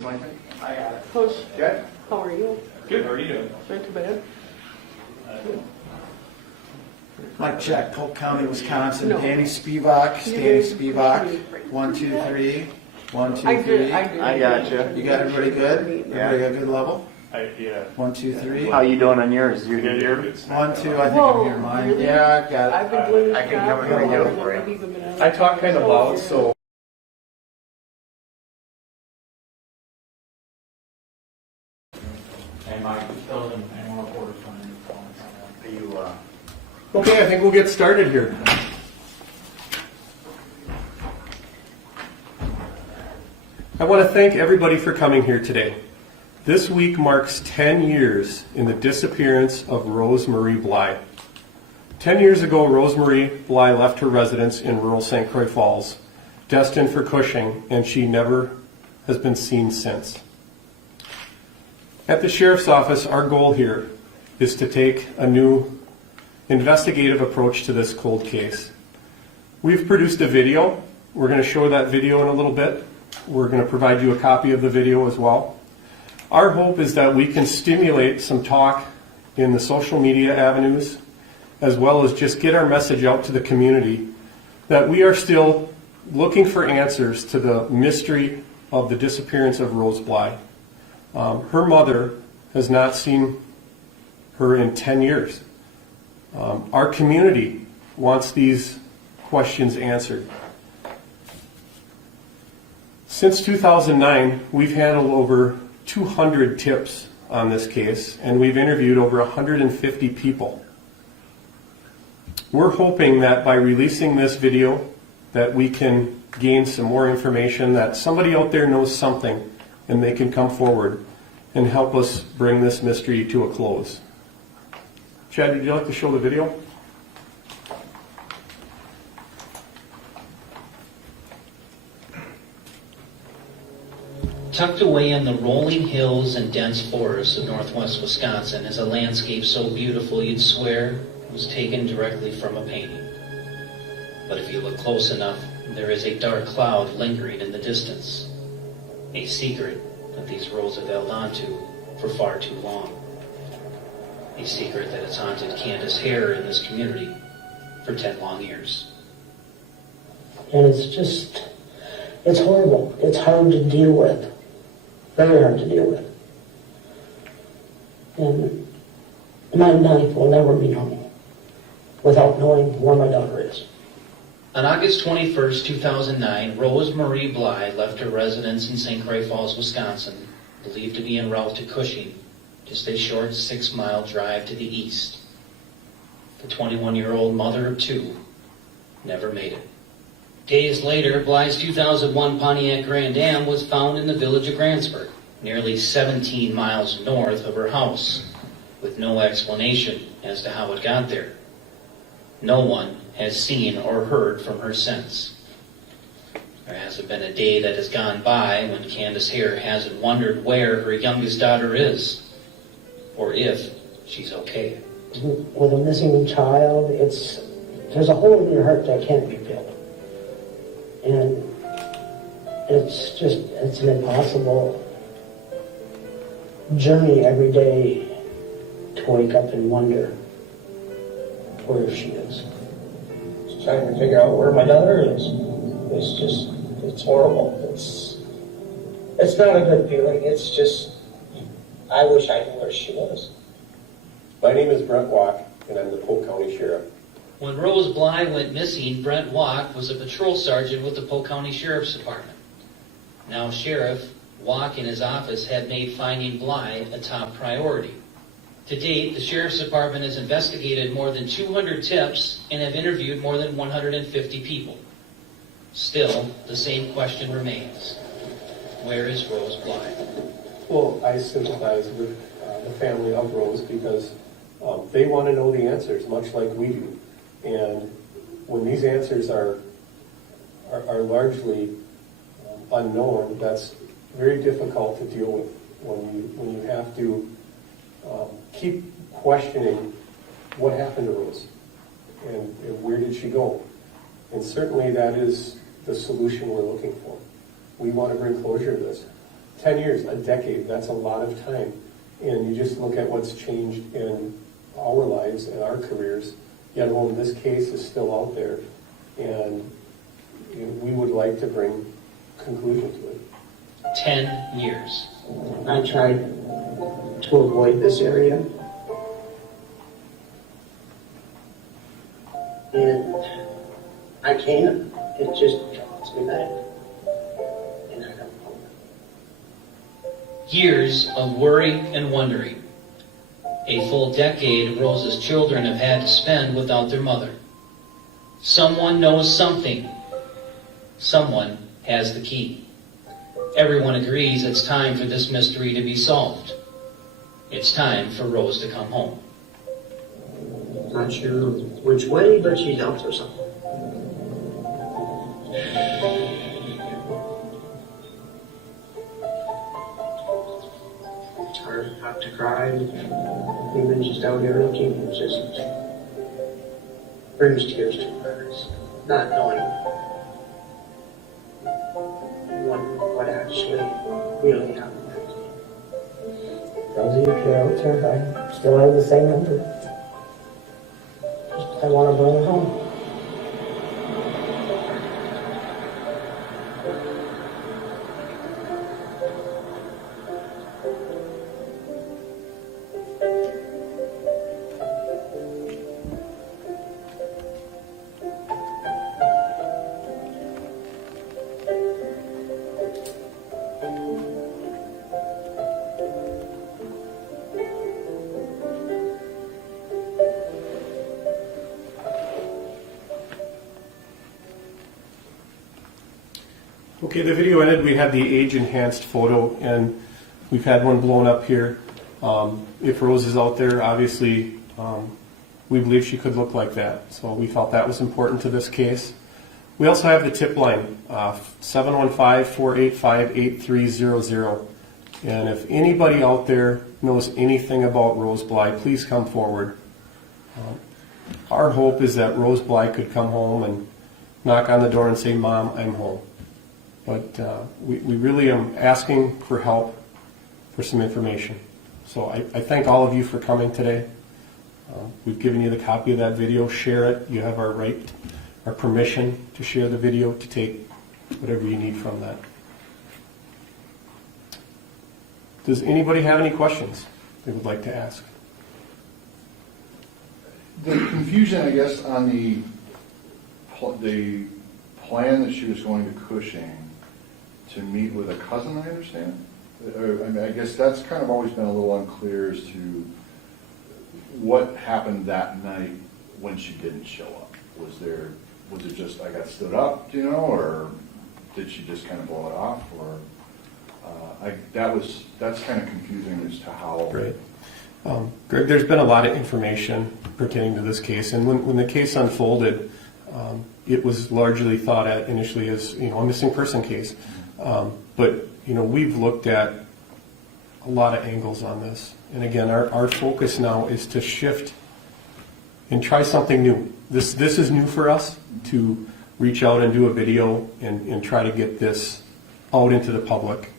I got it. Coach, Good? how are you? Good, how are you doing? Not too bad. Mike check, Polk County, Wisconsin. No. Danny Spivak, You Danny did. Spivak. 1, 2, 3. 1, 2, 3. I did. I gotcha. You got everybody good? Yeah. Everybody got a good level? Yeah. 1, 2, 3. How you doing on yours? You good here? 1, 2. I think Whoa, I'm here. Mine. really? Yeah, I got it. I've been doing this I can job come for and longer do it than for you. I've even been out. I talk kind of loud, so And Mike, you still in annual report from Are you, okay, I think we'll get started here. I want to thank everybody for coming here today. This week marks 10 years in the disappearance of Rose Marie Bly. 10 years ago, Rose Marie Bly left her residence in rural St. Croix Falls, destined for Cushing, and she never has been seen since. At the Sheriff's Office, our goal here is to take a new investigative approach to this cold case. We've produced a video. We're going to show that video in a little bit. We're going to provide you a copy of the video as well. Our hope is that we can stimulate some talk in the social media avenues, as well as just get our message out to the community that we are still looking for answers to the mystery of the disappearance of Rose Bly. Her mother has not seen her in 10 years. Our community wants these questions answered. Since 2009, we've handled over 200 tips on this case, and we've interviewed over 150 people. We're hoping that by releasing this video that we can gain some more information, that somebody out there knows something and they can come forward and help us bring this mystery to a close. Chad, would you like to show the video? Tucked away in the rolling hills and dense forests of northwest Wisconsin is a landscape so beautiful you'd swear it was taken directly from a painting. But if you look close enough, there is a dark cloud lingering in the distance. A secret that these roads have held onto for far too long. A secret that has haunted Candace Hare in this community for 10 long years. And it's horrible. It's hard to deal with. Very hard to deal with. And my life will never be normal without knowing where my daughter is. On August 21st, 2009, Rose Marie Bly left her residence in St. Croix Falls, Wisconsin, believed to be en route to Cushing, just a short 6-mile drive to the east. The 21-year-old mother of 2 never made it. Days later, Bly's 2001 Pontiac Grand Am was found in the village of Grantsburg, nearly 17 miles north of her house, with no explanation as to how it got there. No one has seen or heard from her since. There hasn't been a day that has gone by when Candace Hare hasn't wondered where her youngest daughter is, or if she's okay. With a missing child, there's a hole in your heart that can't be filled. And it's an impossible journey every day to wake up and wonder where she is. Just trying to figure out where my daughter is. It's horrible. It's not a good feeling. It's just, I wish I knew where she was. My name is Brent Walk, and I'm the Polk County Sheriff. When Rose Bly went missing, Brent Walk was a patrol sergeant with the Polk County Sheriff's Department. Now Sheriff Walk in his office had made finding Bly a top priority. To date, the Sheriff's Department has investigated more than 200 tips and have interviewed more than 150 people. Still, the same question remains. Where is Rose Bly? Well, I sympathize with the family of Rose because they want to know the answers, much like we do. And when these answers are largely unknown, that's very difficult to deal with when you have to keep questioning what happened to Rose and where did she go. And certainly that is the solution we're looking for. We want to bring closure to this. 10 years, a decade, that's a lot of time. And you just look at what's changed in our lives and our careers, yet alone this case is still out there. And we would like to bring conclusion to it. 10 years. I tried to avoid this area. And I can't. It just draws me back. And I don't know. Years of worry and wondering. A full decade Rose's children have had to spend without their mother. Someone knows something. Someone has the key. Everyone agrees it's time for this mystery to be solved. It's time for Rose to come home. Not sure which way, but she's out there somewhere. It's hard not to cry. Even just out here looking, it just brings tears to my eyes. Not knowing what actually really happened. Rosie, if you're out there, I still have the same number. I want to bring her home. Okay, the video ended. We had the age-enhanced photo, and we've had one blown up here. If Rose is out there, obviously, we believe she could look like that. So we felt that was important to this case. We also have the tip line, 715-485-8300. And if anybody out there knows anything about Rose Bly, please come forward. Our hope is that Rose Bly could come home and knock on the door and say, "Mom, I'm home." But we really am asking for help for some information. So I thank all of you for coming today. We've given you the copy of that video. Share it. You have our right, our permission to share the video, to take whatever you need from that. Does anybody have any questions they would like to ask? The confusion, I guess, on the plan that she was going to Cushing to meet with a cousin, I understand? I mean, I guess that's kind of always been a little unclear as to what happened that night when she didn't show up. Was it just I got stood up, do you know, or did she just kind of blow it off, or that's kind of confusing as to how. Great. Greg, there's been a lot of information pertaining to this case, and when the case unfolded, it was largely thought at initially as a missing person case. But we've looked at a lot of angles on this, and again, our focus now is to shift and try something new. This is new for us, to reach out and do a video and try to get this out into the public.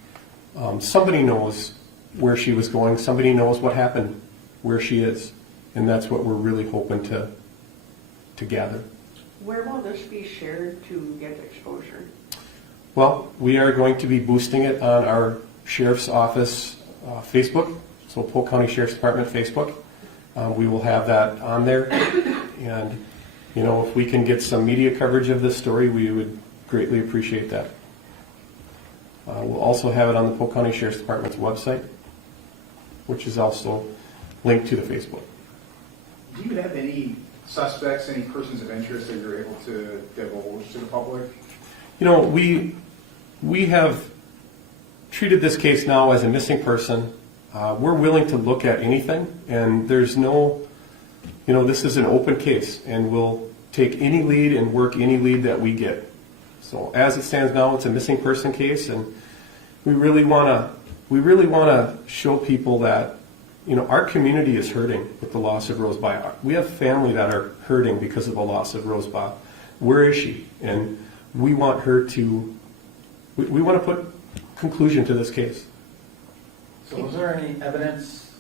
Somebody knows where she was going. Somebody knows what happened, where she is, and that's what we're really hoping to gather. Where will this be shared to get exposure? Well, we are going to be boosting it on our Sheriff's Office Facebook, so Polk County Sheriff's Department Facebook. We will have that on there, and if we can get some media coverage of this story, we would greatly appreciate that. We'll also have it on the Polk County Sheriff's Department's website, which is also linked to the Facebook. Do you have any suspects, any persons of interest that you're able to divulge to the public? We have treated this case now as a missing person. We're willing to look at anything, and there's no, this is an open case, and we'll take any lead and work any lead that we get. So as it stands now, it's a missing person case, and we really want to show people that our community is hurting with the loss of Rose Bly. We have family that are hurting because of the loss of Rose Bly. Where is she? And we want her to. We want to put conclusion to this case. So was there any evidence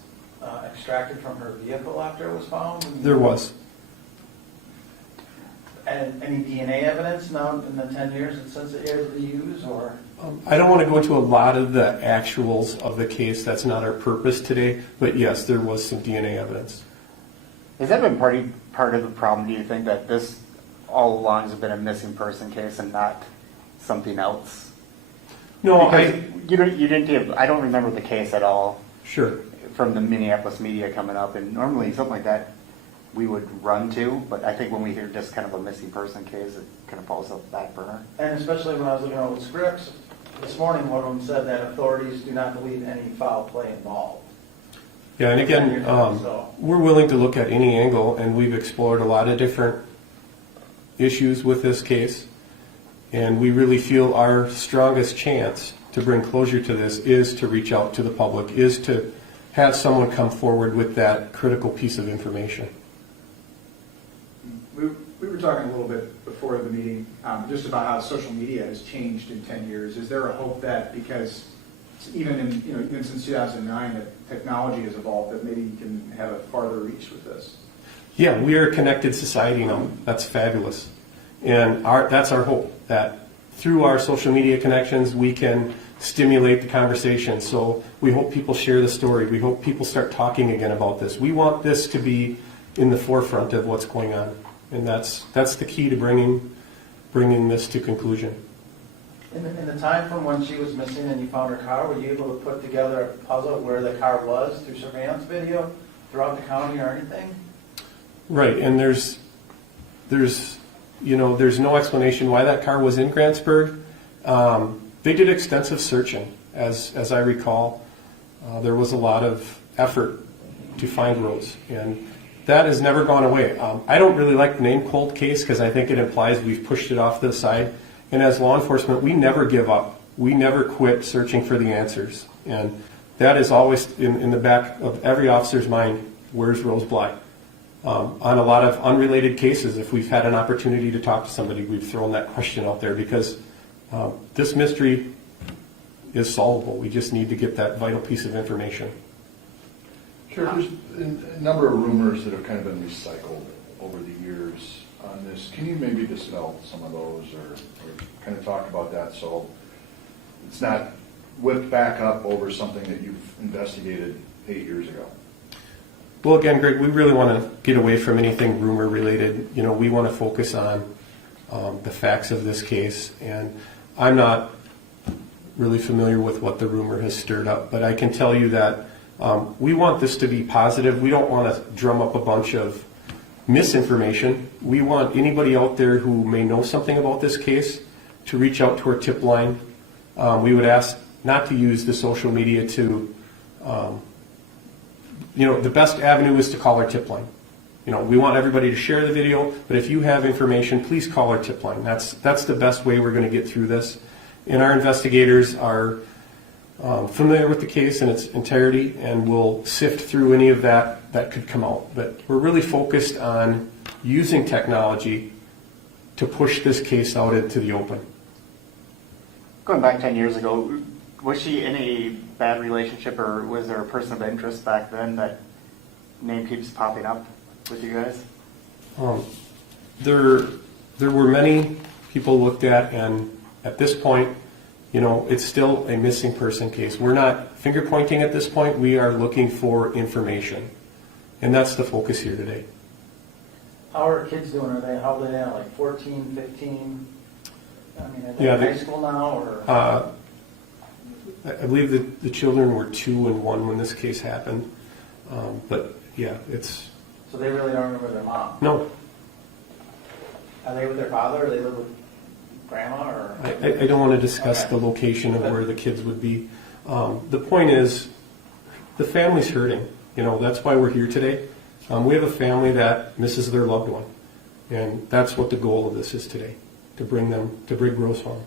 extracted from her vehicle after it was found? There was. And any DNA evidence now in the 10 years since it was used, or? I don't want to go into a lot of the actuals of the case. That's not our purpose today. But yes, there was some DNA evidence. Has that been part of the problem, do you think, that this all along has been a missing person case and not something else? No, Because you didn't give, I don't remember the case at all Sure. from the Minneapolis media coming up, and normally something like that we would run to, but I think when we hear just kind of a missing person case, it kind of falls up the back burner. And especially when I was looking over scripts, this morning one of them said that authorities do not believe any foul play involved. Yeah, and again, we're willing to look at any angle, and we've explored a lot of different issues with this case. And we really feel our strongest chance to bring closure to this is to reach out to the public, is to have someone come forward with that critical piece of information. We were talking a little bit before the meeting just about how social media has changed in 10 years. Is there a hope that because even since 2009 that technology has evolved, that maybe you can have a farther reach with this? Yeah, we are a connected society now. That's fabulous. And that's our hope, that through our social media connections, we can stimulate the conversation. So we hope people share the story. We hope people start talking again about this. We want this to be in the forefront of what's going on. And that's the key to bringing this to conclusion. In the time from when she was missing and you found her car, were you able to put together a puzzle where the car was through surveillance video throughout the county or anything? Right, and there's no explanation why that car was in Grantsburg. They did extensive searching, as I recall. There was a lot of effort to find Rose, and that has never gone away. I don't really like the name cold case because I think it implies we've pushed it off to the side. And as law enforcement, we never give up. We never quit searching for the answers. And that is always in the back of every officer's mind, where's Rose Bly? On a lot of unrelated cases, if we've had an opportunity to talk to somebody, we've thrown that question out there because this mystery is solvable. We just need to get that vital piece of information. Sure, there's a number of rumors that have kind of been recycled over the years on this. Can you maybe dispel some of those or kind of talk about that so it's not whipped back up over something that you've investigated 8 years ago? Well, again, Greg, we really want to get away from anything rumor related. We want to focus on the facts of this case, and I'm not really familiar with what the rumor has stirred up, but I can tell you that we want this to be positive. We don't want to drum up a bunch of misinformation. We want anybody out there who may know something about this case to reach out to our tip line. We would ask not to use the social media to, the best avenue is to call our tip line. We want everybody to share the video, but if you have information, please call our tip line. That's the best way we're going to get through this. And our investigators are familiar with the case in its entirety and will sift through any of that could come out. But we're really focused on using technology to push this case out into the open. Going back 10 years ago, was she in a bad relationship, or was there a person of interest back then that name keeps popping up with you guys? There were many people looked at, and at this point, it's still a missing person case. We're not finger pointing at this point. We are looking for information, and that's the focus here today. How are kids doing? How old are they now? Like 14, 15? I mean, are they Yeah, in high school now? Or? I believe that the children were 2 and 1 when this case happened. But yeah, it's... So they really don't remember their mom? No. Are they with their father, or they live with grandma? Or? I don't want to discuss the location of where the kids would be. The point is, the family's hurting. That's why we're here today. We have a family that misses their loved one. And that's what the goal of this is today, to bring Rose home.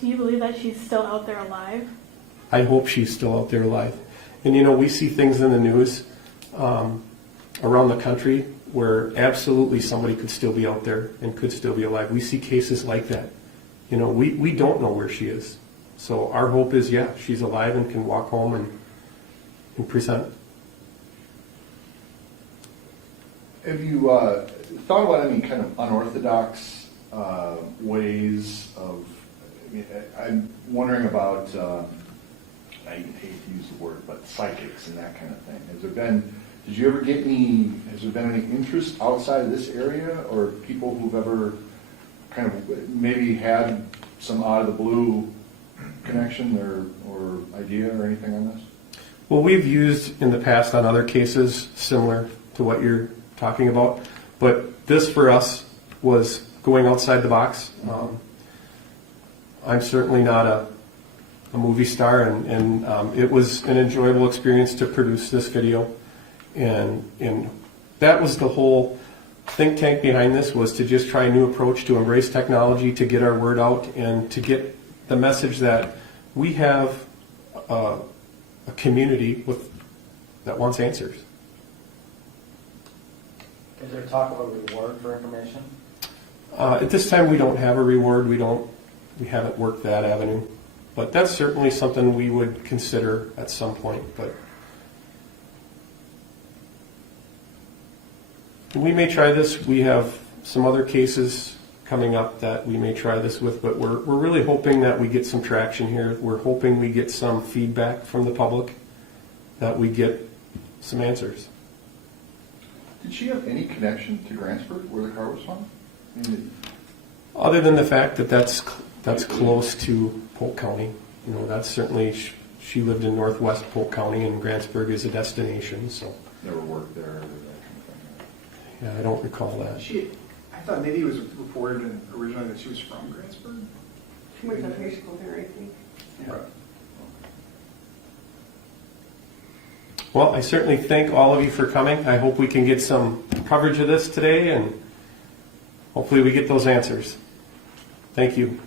Do you believe that she's still out there alive? I hope she's still out there alive. And we see things in the news around the country where absolutely somebody could still be out there and could still be alive. We see cases like that. We don't know where she is. So our hope is, yeah, she's alive and can walk home and present. Have you thought about any kind of unorthodox ways of, I mean, I'm wondering about, I hate to use the word, but psychics and that kind of thing. Has there been any interest outside of this area, or people who've ever kind of maybe had some out of the blue connection or idea or anything on this? Well, we've used in the past on other cases similar to what you're talking about, but this for us was going outside the box. I'm certainly not a movie star, and it was an enjoyable experience to produce this video, and that was the whole think tank behind this, was to just try a new approach, to embrace technology, to get our word out, and to get the message that we have a community that wants answers. Is there talk of a reward for information? At this time, we don't have a reward. We haven't worked that avenue, but that's certainly something we would consider at some point. But we may try this. We have some other cases coming up that we may try this with, but we're really hoping that we get some traction here. We're hoping we get some feedback from the public, that we get some answers. Did she have any connection to Grantsburg, where the car was found? I mean, Other than the fact that that's close to Polk County, that's certainly, she lived in northwest Polk County, and Grantsburg is a destination. So never worked there, or that kind of thing. yeah, I don't recall that. I thought maybe it was reported originally that she was from Grantsburg. She went to high school there, I think. Yeah. Well, I certainly thank all of you for coming. I hope we can get some coverage of this today, and hopefully we get those answers. Thank you.